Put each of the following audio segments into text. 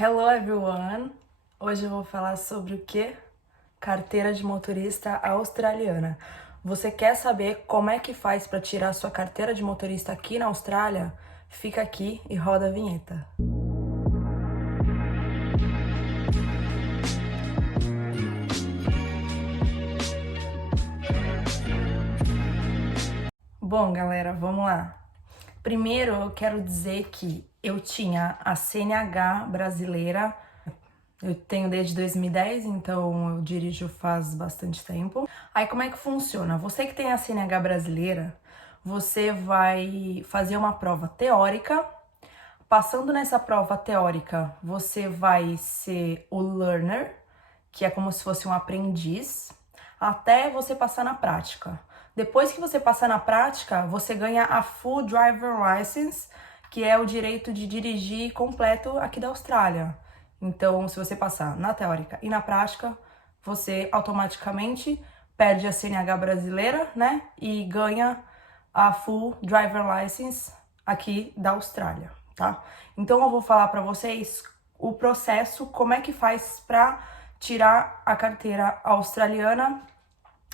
Hello everyone! Hoje eu vou falar sobre o que? Carteira de motorista australiana. Você quer saber como é que faz para tirar sua carteira de motorista aqui na Austrália? Fica aqui e roda a vinheta. Bom, galera, vamos lá. Primeiro, eu quero dizer que eu tinha a CNH brasileira. Eu tenho desde 2010, então eu dirijo faz bastante tempo. Aí como é que funciona? Você que tem a CNH brasileira, você vai fazer uma prova teórica. Passando nessa prova teórica, você vai ser o learner, que é como se fosse um aprendiz, até você passar na prática. Depois que você passar na prática, você ganha a Full Driver License, que é o direito de dirigir completo aqui da Austrália. Então, se você passar na teórica e na prática, você automaticamente perde a CNH brasileira, né? E ganha a Full Driver License aqui da Austrália, tá? Então, eu vou falar para vocês o processo, como é que faz para tirar a carteira australiana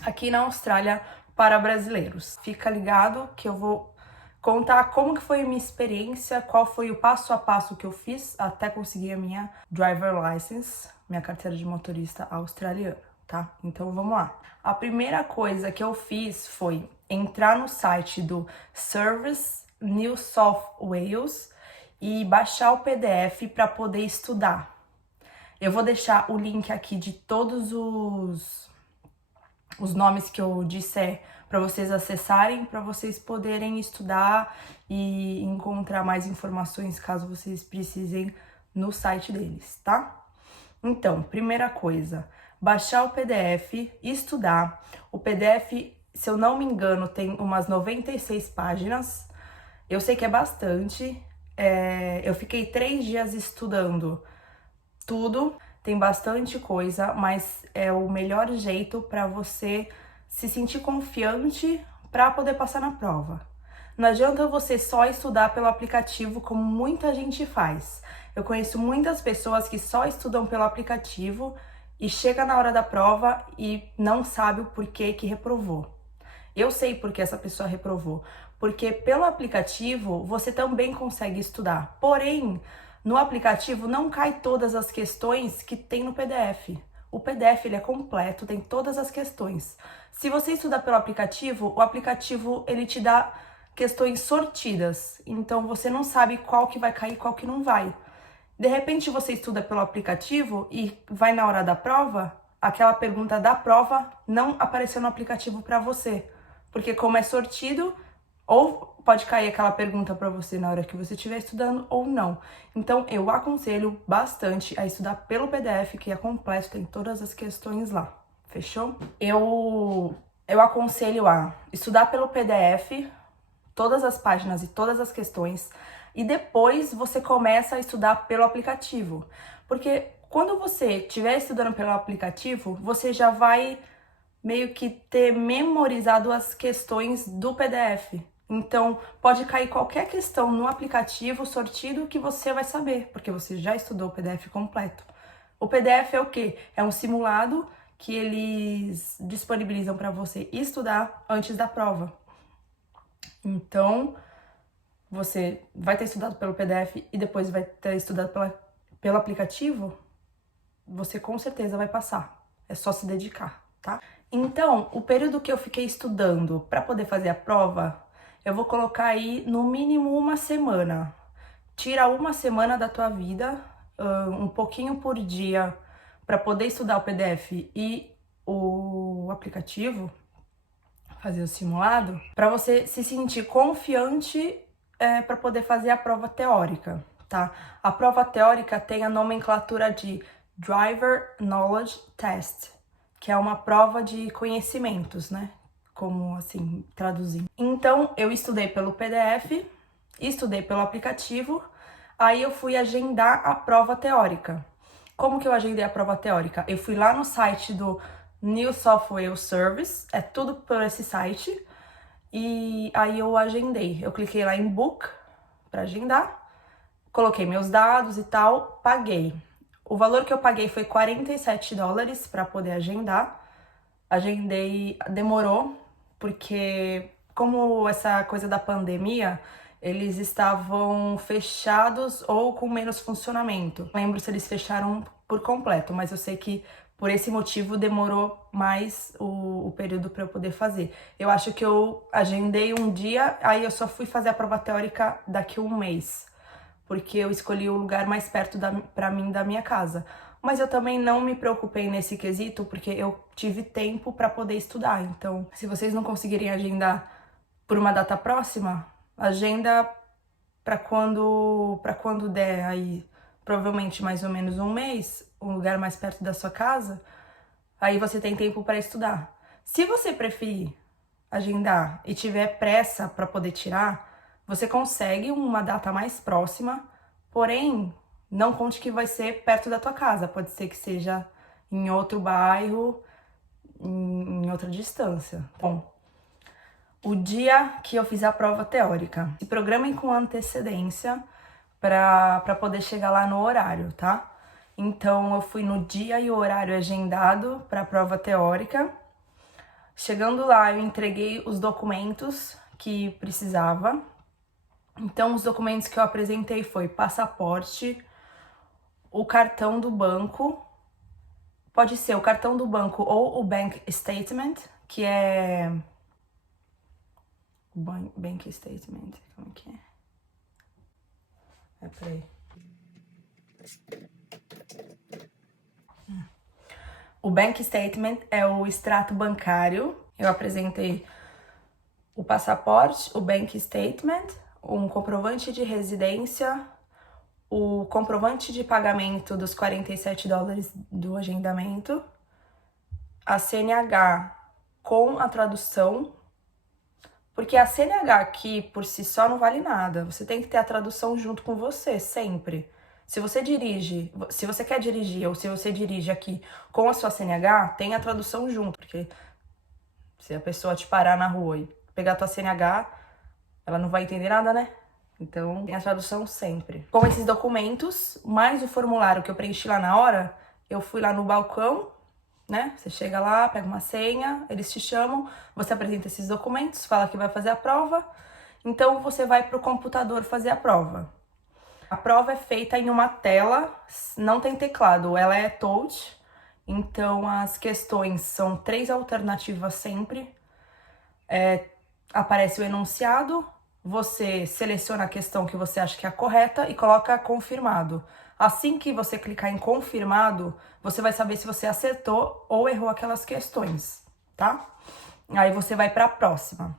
aqui na Austrália para brasileiros. Fica ligado que eu vou contar como que foi a minha experiência, qual foi o passo a passo que eu fiz até conseguir a minha driver license, minha carteira de motorista australiana, tá? Então vamos lá. A primeira coisa que eu fiz foi entrar no site do Service New South Wales e baixar o PDF para poder estudar. Eu vou deixar o link aqui de todos os nomes que eu disser para vocês acessarem, para vocês poderem estudar e encontrar mais informações caso vocês precisem no site deles, tá? Então, primeira coisa, baixar o PDF, estudar. O PDF, se eu não me engano, tem umas 96 páginas. Eu sei que é bastante. Eu fiquei 3 dias estudando tudo, tem bastante coisa, mas é o melhor jeito para você se sentir confiante para poder passar na prova. Não adianta você só estudar pelo aplicativo como muita gente faz. Eu conheço muitas pessoas que só estudam pelo aplicativo e chega na hora da prova e não sabe o porquê que reprovou. Eu sei porque essa pessoa reprovou, porque pelo aplicativo você também consegue estudar. Porém, no aplicativo não cai todas as questões que tem no PDF. O PDF ele é completo, tem todas as questões. Se você estudar pelo aplicativo, o aplicativo ele te dá questões sortidas. Então você não sabe qual que vai cair e qual que não vai. De repente você estuda pelo aplicativo e vai na hora da prova, aquela pergunta da prova não apareceu no aplicativo para você. Porque como é sortido, ou pode cair aquela pergunta para você na hora que você estiver estudando ou não. Então, eu aconselho bastante a estudar pelo PDF, que é completo, tem todas as questões lá. Fechou? Eu aconselho a estudar pelo PDF, todas as páginas e todas as questões, e depois você começa a estudar pelo aplicativo. Porque quando você estiver estudando pelo aplicativo, você já vai meio que ter memorizado as questões do PDF. Então, pode cair qualquer questão no aplicativo sortido que você vai saber, porque você já estudou o PDF completo. O PDF é o quê? É um simulado que eles disponibilizam para você estudar antes da prova. Então, você vai ter estudado pelo PDF e depois vai ter estudado pelo aplicativo, você com certeza vai passar. É só se dedicar, tá? Então, o período que eu fiquei estudando para poder fazer a prova, eu vou colocar aí no mínimo uma semana. Tira uma semana da tua vida, um pouquinho por dia, para poder estudar o PDF e o aplicativo, fazer o simulado, para você se sentir confiante para poder fazer a prova teórica, tá? A prova teórica tem a nomenclatura de Driver Knowledge Test, que é uma prova de conhecimentos, né? Como assim, traduzindo. Então, eu estudei pelo PDF, estudei pelo aplicativo, aí eu fui agendar a prova teórica. Como que eu agendei a prova teórica? Eu fui lá no site do New South Wales Service, é tudo por esse site, e aí eu agendei. Eu cliquei lá em Book para agendar, Coloquei meus dados e tal, paguei. O valor que eu paguei foi $47 para poder agendar. Agendei, demorou, porque como essa coisa da pandemia, eles estavam fechados ou com menos funcionamento. Não lembro se eles fecharam por completo, mas eu sei que por esse motivo demorou mais o período para eu poder fazer. Eu acho que eu agendei um dia, aí eu só fui fazer a prova teórica daqui a um mês, porque eu escolhi o lugar mais perto para mim da minha casa. Mas eu também não me preocupei nesse quesito, porque eu tive tempo para poder estudar. Então, se vocês não conseguirem agendar por uma data próxima, agenda para quando der aí, provavelmente mais ou menos um mês, um lugar mais perto da sua casa, aí você tem tempo para estudar. Se você preferir agendar e tiver pressa para poder tirar, você consegue uma data mais próxima, porém, não conte que vai ser perto da tua casa. Pode ser que seja em outro bairro, em outra distância. Bom, o dia que eu fiz a prova teórica, se programem com antecedência para poder chegar lá no horário, tá? Então, eu fui no dia e o horário agendado para a prova teórica. Chegando lá, eu entreguei os documentos que precisava. Então, os documentos que eu apresentei foi passaporte, o cartão do banco, pode ser o cartão do banco ou o bank statement, que é... Bank statement, como que é? Peraí. O bank statement é o extrato bancário. Eu apresentei o passaporte, o bank statement, um comprovante de residência, o comprovante de pagamento dos $47 do agendamento, a CNH com a tradução, porque a CNH aqui por si só não vale nada, você tem que ter a tradução junto com você, sempre. Se você dirige, se você quer dirigir ou se você dirige aqui com a sua CNH, tem a tradução junto, porque se a pessoa te parar na rua e pegar a tua CNH, ela não vai entender nada, né? Então, tem a tradução sempre. Com esses documentos, mais o formulário que eu preenchi lá na hora, eu fui lá no balcão, né? Você chega lá, pega uma senha, eles te chamam, você apresenta esses documentos, fala que vai fazer a prova, então você vai pro computador fazer a prova. A prova é feita em uma tela, não tem teclado, ela é touch, então as questões são 3 alternativas sempre. Aparece o enunciado, você seleciona a questão que você acha que é a correta e coloca confirmado. Assim que você clicar em confirmado, você vai saber se você acertou ou errou aquelas questões, tá? Aí você vai para a próxima.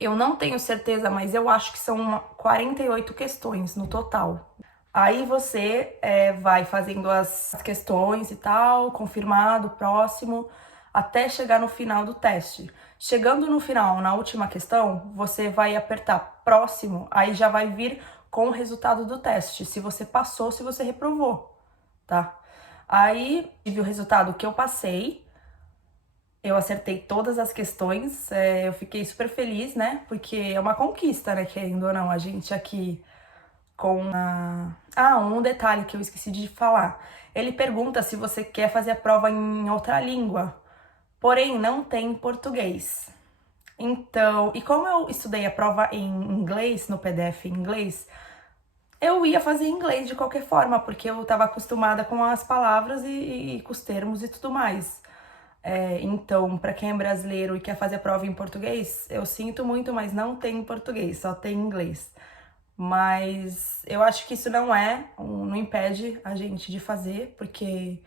Eu não tenho certeza, mas eu acho que são 48 questões no total. Aí você vai fazendo as questões e tal, confirmado, próximo, até chegar no final do teste. Chegando no final, na última questão, você vai apertar próximo, aí já vai vir com o resultado do teste, se você passou, se você reprovou, tá? Aí, tive o resultado que eu passei, eu acertei todas as questões, eu fiquei super feliz, né? Porque é uma conquista, né? Querendo ou não, a gente aqui com a... um detalhe que eu esqueci de falar. Ele pergunta se você quer fazer a prova em outra língua, porém não tem português. Então, e como eu estudei a prova em inglês, no PDF em inglês, eu ia fazer em inglês de qualquer forma, porque eu estava acostumada com as palavras e com os termos e tudo mais. Então, para quem é brasileiro e quer fazer a prova em português, eu sinto muito, mas não tem em português, só tem em inglês. Mas eu acho que isso não impede a gente de fazer, porque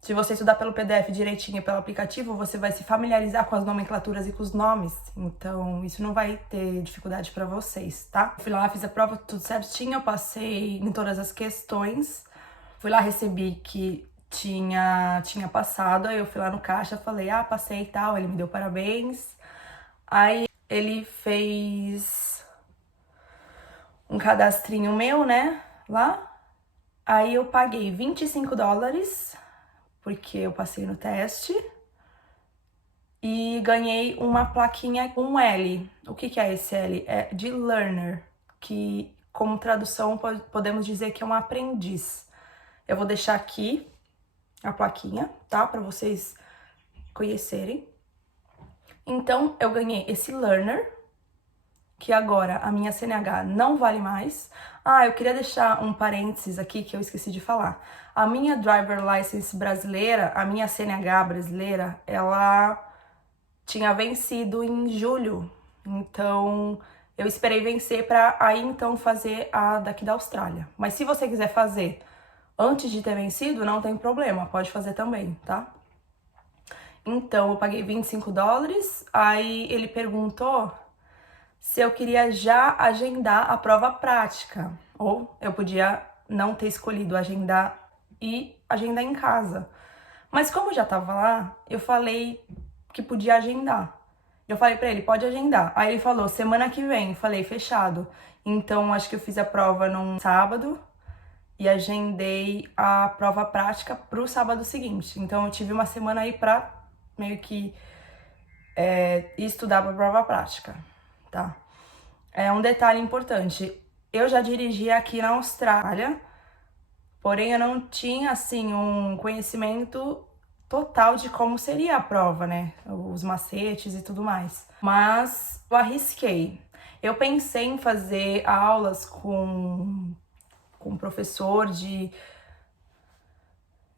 se você estudar pelo PDF direitinho e pelo aplicativo, você vai se familiarizar com as nomenclaturas e com os nomes. Então, isso não vai ter dificuldade para vocês, tá? Fui lá, fiz a prova tudo certinho, eu passei em todas as questões. Fui lá, recebi que tinha passado, aí eu fui lá no caixa, falei, passei e tal, ele me deu parabéns. Aí ele fez um cadastrinho meu, né, lá. Aí eu paguei $25, porque eu passei no teste. E ganhei uma plaquinha com um L. O que é esse L? É de learner, que como tradução, podemos dizer que é um aprendiz. Eu vou deixar aqui a plaquinha, tá? Para vocês conhecerem. Então, eu ganhei esse learner, que agora a minha CNH não vale mais. Ah, eu queria deixar um parênteses aqui que eu esqueci de falar. A minha driver license brasileira, a minha CNH brasileira, ela tinha vencido em julho. Então, eu esperei vencer para aí então fazer a daqui da Austrália. Mas se você quiser fazer antes de ter vencido, não tem problema, pode fazer também, tá? Então, eu paguei $25, aí ele perguntou se eu queria já agendar a prova prática, ou eu podia não ter escolhido agendar e agendar em casa. Mas como eu já tava lá, eu falei que podia agendar. Eu falei pra ele, pode agendar. Aí ele falou, semana que vem. Eu falei, fechado. Então, acho que eu fiz a prova num sábado e agendei a prova prática pro sábado seguinte. Então, eu tive uma semana aí pra meio que estudar pra prova prática, tá? É um detalhe importante. Eu já dirigi aqui na Austrália, porém eu não tinha, assim, um conhecimento total de como seria a prova, né? Os macetes e tudo mais. Mas eu arrisquei. Eu pensei em fazer aulas com um professor de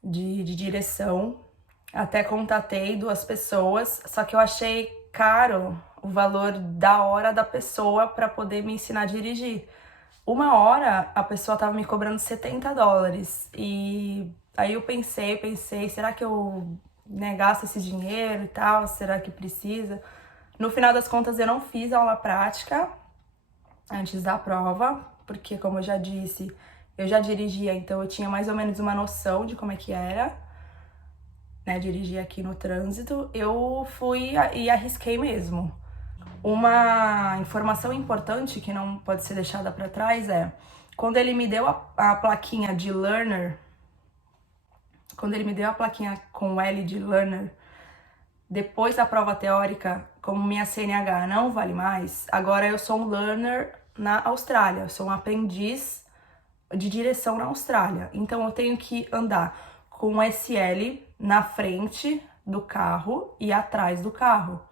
direção. Até contatei 2 pessoas, só que eu achei caro o valor da hora da pessoa para poder me ensinar a dirigir. 1 hora a pessoa tava me cobrando $70. E aí eu pensei, será que eu gasto esse dinheiro e tal? Será que precisa? No final das contas, eu não fiz aula prática antes da prova, porque como eu já disse, eu já dirigia, então eu tinha mais ou menos uma noção de como é que era, né, dirigir aqui no trânsito. Eu fui e arrisquei mesmo. Uma informação importante que não pode ser deixada para trás é, quando ele me deu a plaquinha de learner, quando ele me deu a plaquinha com L de learner, depois da prova teórica, como minha CNH não vale mais, agora eu sou um learner na Austrália, eu sou um aprendiz de direção na Austrália. Então eu tenho que andar com o SL na frente do carro e atrás do carro.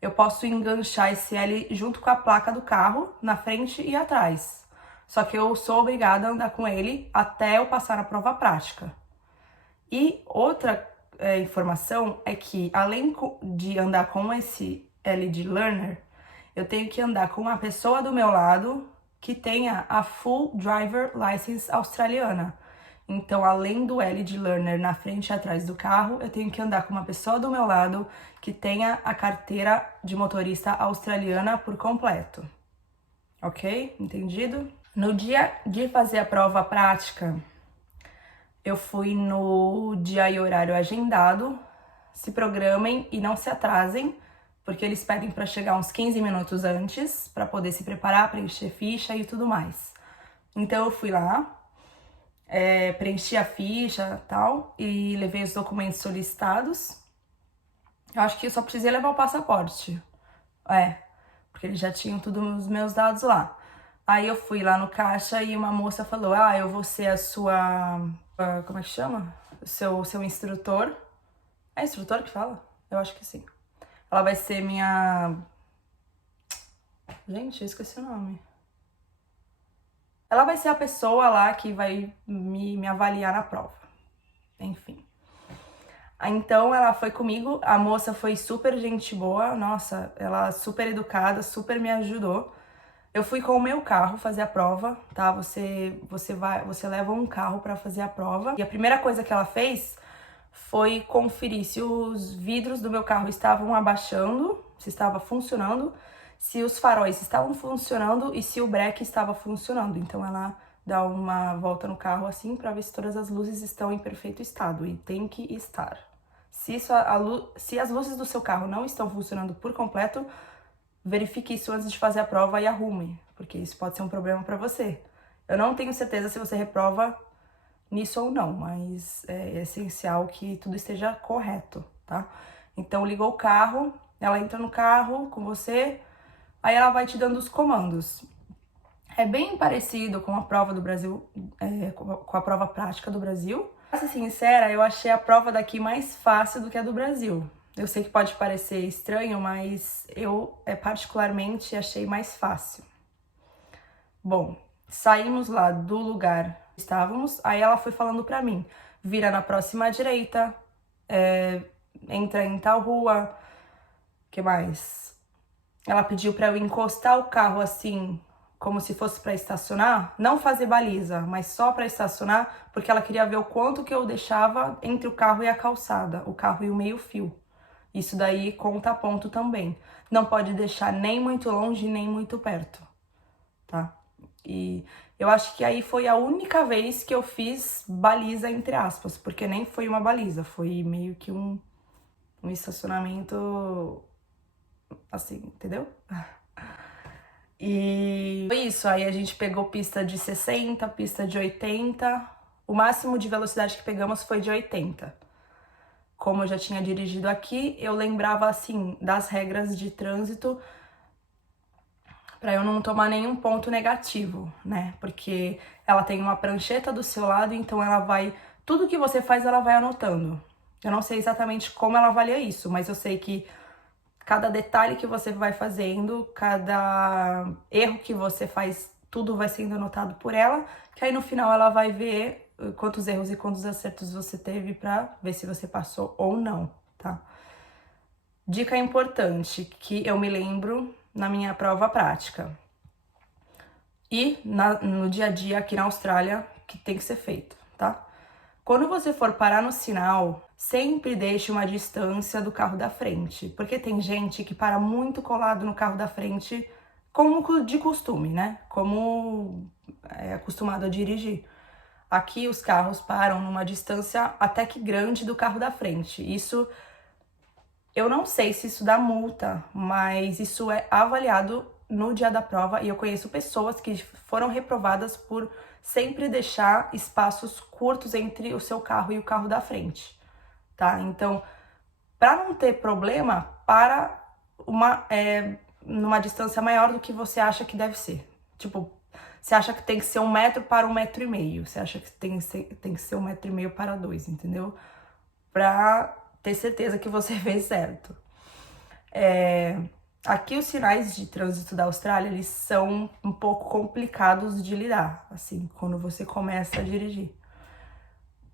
Eu posso enganchar esse L junto com a placa do carro, na frente e atrás. Só que eu sou obrigada a andar com ele até eu passar na prova prática. E outra informação é que, além de andar com esse L de learner, eu tenho que andar com uma pessoa do meu lado que tenha a full driver license australiana. Então, além do L de learner na frente e atrás do carro, eu tenho que andar com uma pessoa do meu lado que tenha a carteira de motorista australiana por completo. Ok? Entendido? No dia de fazer a prova prática, eu fui no dia e horário agendado. Se programem e não se atrasem, porque eles pedem para chegar uns 15 minutos antes, para poder se preparar, preencher ficha e tudo mais. Então eu fui lá, preenchi a ficha e tal, e levei os documentos solicitados. Eu acho que eu só precisei levar o passaporte. Porque eles já tinham todos os meus dados lá. Aí eu fui lá no caixa e uma moça falou, eu vou ser a sua... como é que chama? Seu instrutor. É instrutor que fala? Eu acho que sim. Ela vai ser minha... Gente, eu esqueci o nome. Ela vai ser a pessoa lá que vai me avaliar na prova. Enfim. Então ela foi comigo, a moça foi super gente boa, nossa, ela super educada, super me ajudou. Eu fui com o meu carro fazer a prova, tá? Você leva um carro para fazer a prova. E a primeira coisa que ela fez foi conferir se os vidros do meu carro estavam abaixando, se estava funcionando, se os faróis estavam funcionando e se o breque estava funcionando. Então ela dá uma volta no carro assim para ver se todas as luzes estão em perfeito estado, e tem que estar. Se as luzes do seu carro não estão funcionando por completo, verifique isso antes de fazer a prova e arrume, porque isso pode ser um problema para você. Eu não tenho certeza se você reprova nisso ou não, mas é essencial que tudo esteja correto, tá? Então ligou o carro, ela entra no carro com você, aí ela vai te dando os comandos. É bem parecido com a prova do Brasil, com a prova prática do Brasil. Pra ser sincera, eu achei a prova daqui mais fácil do que a do Brasil. Eu sei que pode parecer estranho, mas eu particularmente achei mais fácil. Bom, saímos lá do lugar que estávamos, aí ela foi falando pra mim, vira na próxima direita, entra em tal rua, que mais? Ela pediu pra eu encostar o carro assim, como se fosse pra estacionar, não fazer baliza, mas só pra estacionar, porque ela queria ver o quanto que eu deixava entre o carro e a calçada, o carro e o meio-fio. Isso daí conta ponto também. Não pode deixar nem muito longe, nem muito perto, tá? E eu acho que aí foi a única vez que eu fiz baliza, entre aspas, porque nem foi uma baliza, foi meio que um estacionamento assim, entendeu? E foi isso, aí a gente pegou pista de 60, pista de 80, o máximo de velocidade que pegamos foi de 80. Como eu já tinha dirigido aqui, eu lembrava, assim, das regras de trânsito para eu não tomar nenhum ponto negativo, né? Porque ela tem uma prancheta do seu lado, então ela vai... Tudo que você faz, ela vai anotando. Eu não sei exatamente como ela avalia isso, mas eu sei que cada detalhe que você vai fazendo, cada erro que você faz, tudo vai sendo anotado por ela, que aí no final ela vai ver quantos erros e quantos acertos você teve pra ver se você passou ou não, tá? Dica importante que eu me lembro na minha prova prática e no dia a dia aqui na Austrália que tem que ser feito, tá? Quando você for parar no sinal, sempre deixe uma distância do carro da frente, porque tem gente que para muito colado no carro da frente, como de costume, né? Como é acostumado a dirigir. Aqui os carros param numa distância até que grande do carro da frente. Isso, eu não sei se isso dá multa, mas isso é avaliado no dia da prova e eu conheço pessoas que foram reprovadas por sempre deixar espaços curtos entre o seu carro e o carro da frente, tá? Então, para não ter problema, para numa distância maior do que você acha que deve ser. Tipo, você acha que tem que ser 1 metro para 1,5 metros. Você acha que tem que ser 1,5 metro para 2, entendeu? Pra ter certeza que você fez certo. Aqui os sinais de trânsito da Austrália, eles são um pouco complicados de lidar, assim, quando você começa a dirigir.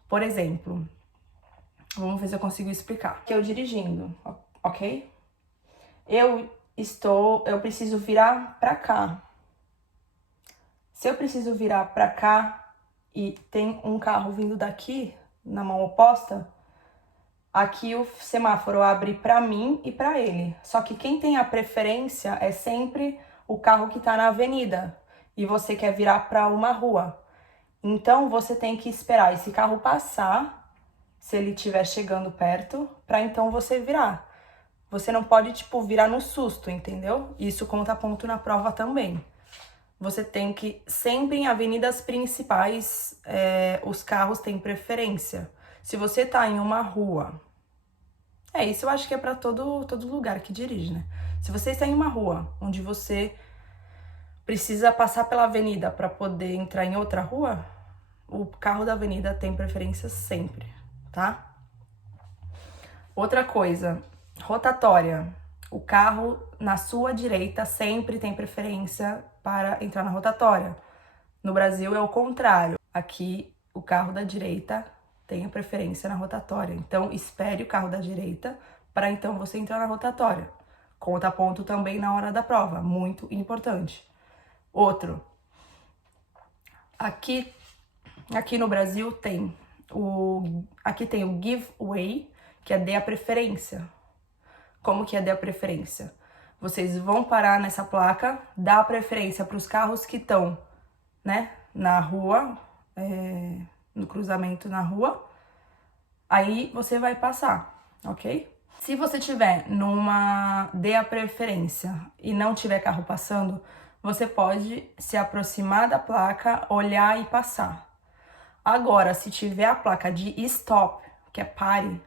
Por exemplo, vamos ver se eu consigo explicar. Aqui eu dirigindo, ok? Eu preciso virar pra cá. Se eu preciso virar pra cá e tem um carro vindo daqui, na mão oposta, aqui o semáforo abre para mim e para ele. Só que quem tem a preferência é sempre o carro que está na avenida e você quer virar para uma rua. Então você tem que esperar esse carro passar, se ele estiver chegando perto, para então você virar. Você não pode, tipo, virar no susto, entendeu? Isso conta ponto na prova também. Você tem que, sempre em avenidas principais, os carros têm preferência. Se você tá em uma rua... isso eu acho que é pra todo lugar que dirige, né? Se você está em uma rua onde você precisa passar pela avenida para poder entrar em outra rua, o carro da avenida tem preferência sempre, tá? Outra coisa, rotatória. O carro na sua direita sempre tem preferência para entrar na rotatória. No Brasil é o contrário. Aqui o carro da direita tem a preferência na rotatória. Então espere o carro da direita para então você entrar na rotatória. Conta ponto também na hora da prova, muito importante. Outro. Aqui no Brasil tem o give way, que é dê a preferência. Como que é dar preferência? Vocês vão parar nessa placa, dá a preferência para os carros que estão, né, na rua, no cruzamento na rua, aí você vai passar, ok? Se você tiver dê a preferência e não tiver carro passando, você pode se aproximar da placa, olhar e passar. Agora, se tiver a placa de stop, que é pare,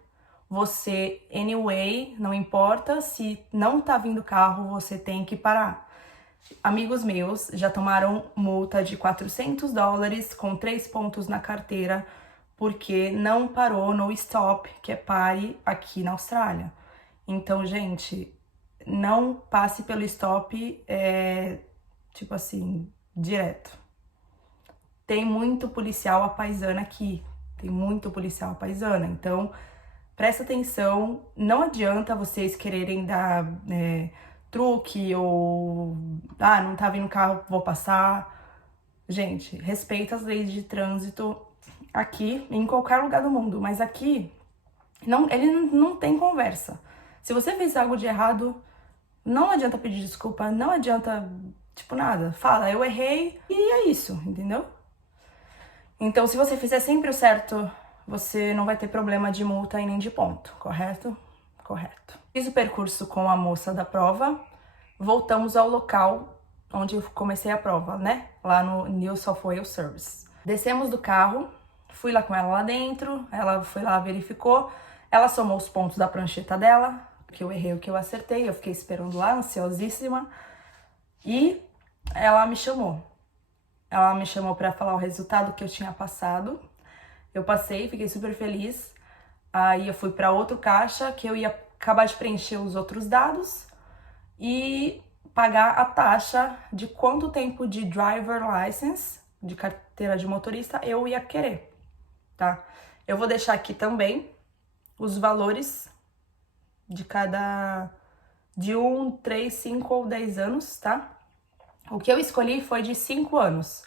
você, anyway, não importa, se não tá vindo carro, você tem que parar. Amigos meus já tomaram multa de $400 com 3 pontos na carteira porque não parou no stop, que é pare aqui na Austrália. Então, gente, não passe pelo stop, tipo assim, direto. Tem muito policial à paisana aqui, tem muito policial à paisana, então presta atenção, não adianta vocês quererem dar truque ou não tá vindo carro, vou passar. Gente, respeita as leis de trânsito aqui, em qualquer lugar do mundo, mas aqui ele não tem conversa. Se você fez algo de errado, não adianta pedir desculpa, não adianta, tipo, nada. Fala, eu errei e é isso, entendeu? Então, se você fizer sempre o certo, você não vai ter problema de multa e nem de ponto, correto? Correto. Fiz o percurso com a moça da prova, voltamos ao local onde eu comecei a prova, né? Lá no New South Wales Service. Descemos do carro, fui lá com ela lá dentro, ela foi lá, verificou, ela somou os pontos da prancheta dela, o que eu errei, o que eu acertei, eu fiquei esperando lá, ansiosíssima, e ela me chamou. Ela me chamou pra falar o resultado que eu tinha passado. Eu passei, fiquei super feliz. Aí eu fui pra outro caixa que eu ia acabar de preencher os outros dados e pagar a taxa de quanto tempo de driver license, de carteira de motorista, eu ia querer, tá? Eu vou deixar aqui também os valores de 1, 3, 5 ou 10 anos, tá? O que eu escolhi foi de 5 anos.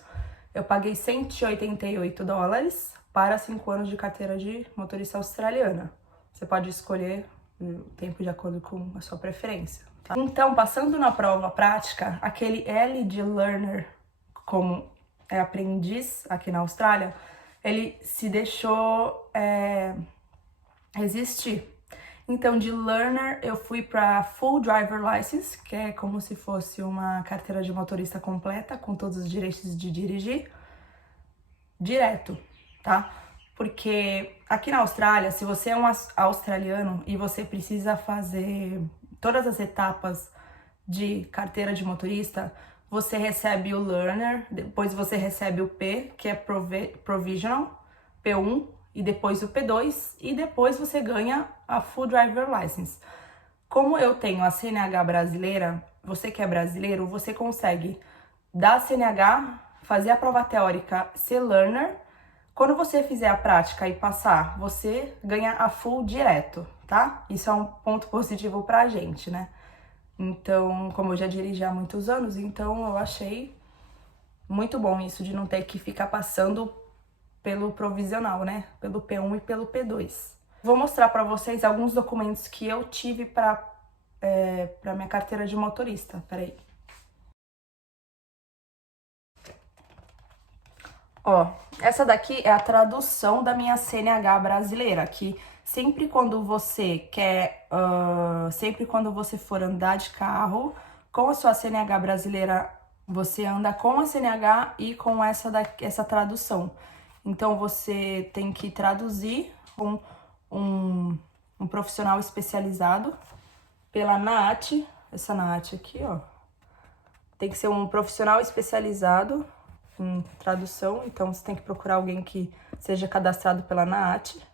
Eu paguei $188 para 5 anos de carteira de motorista australiana. Você pode escolher o tempo de acordo com a sua preferência, tá? Então, passando na prova prática, aquele L de learner, como é aprendiz aqui na Austrália, ele se deixou existir. Então, de learner, eu fui para full driver license, que é como se fosse uma carteira de motorista completa, com todos os direitos de dirigir, direto, tá? Porque aqui na Austrália, se você é um australiano e você precisa fazer todas as etapas de carteira de motorista, você recebe o learner, depois você recebe o P, que é provisional, P1, e depois o P2, e depois você ganha a Full Driver License. Como eu tenho a CNH brasileira, você que é brasileiro, você consegue da CNH fazer a prova teórica, ser learner. Quando você fizer a prática e passar, você ganha a full direto, tá? Isso é um ponto positivo pra gente, né? Então, como eu já dirigi há muitos anos, então eu achei muito bom isso de não ter que ficar passando pelo provisional, né? Pelo P1 e pelo P2. Vou mostrar pra vocês alguns documentos que eu tive pra minha carteira de motorista. Peraí. Ó, essa daqui é a tradução da minha CNH brasileira, que sempre quando você sempre quando você for andar de carro com a sua CNH brasileira, você anda com a CNH e com essa tradução. Então, você tem que traduzir com um profissional especializado pela NAAT, essa NAAT aqui, ó. Tem que ser um profissional especializado em tradução, então você tem que procurar alguém que seja cadastrado pela NAAT.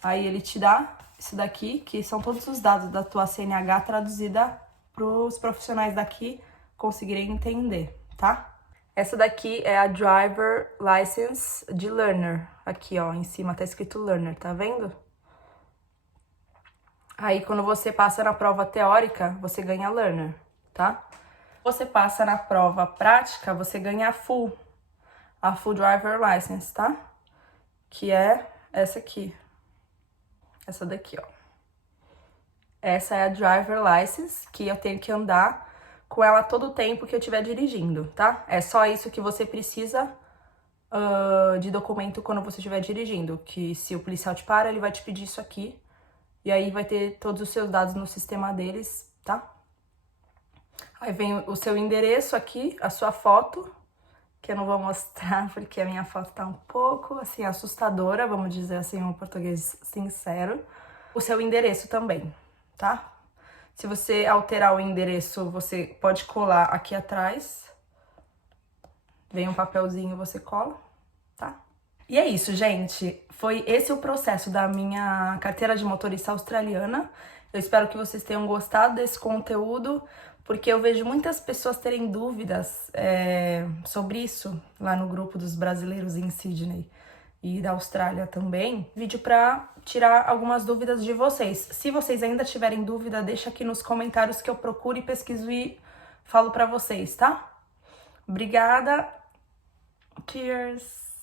Aí ele te dá isso daqui, que são todos os dados da tua CNH traduzida para os profissionais daqui conseguirem entender, tá? Essa daqui é a Driver License de Learner. Aqui, ó, em cima tá escrito Learner, tá vendo? Aí, quando você passa na prova teórica, você ganha Learner, tá? Você passa na prova prática, você ganha a Full Driver License, tá? Que é essa aqui. Essa daqui, ó. Essa é a Driver License, que eu tenho que andar com ela todo o tempo que eu estiver dirigindo, tá? É só isso que você precisa de documento quando você estiver dirigindo. Que se o policial te para, ele vai te pedir isso aqui. E aí vai ter todos os seus dados no sistema deles, tá? Aí vem o seu endereço aqui, a sua foto, que eu não vou mostrar porque a minha foto tá um pouco, assim, assustadora, vamos dizer assim, um português sincero. O seu endereço também, tá? Se você alterar o endereço, você pode colar aqui atrás. Vem um papelzinho, você cola, tá? E é isso, gente. Foi esse o processo da minha carteira de motorista australiana. Eu espero que vocês tenham gostado desse conteúdo, porque eu vejo muitas pessoas terem dúvidas sobre isso lá no grupo dos brasileiros em Sydney e da Austrália também. Vídeo para tirar algumas dúvidas de vocês. Se vocês ainda tiverem dúvida, deixa aqui nos comentários que eu procuro e pesquiso e falo para vocês, tá? Obrigada. Cheers!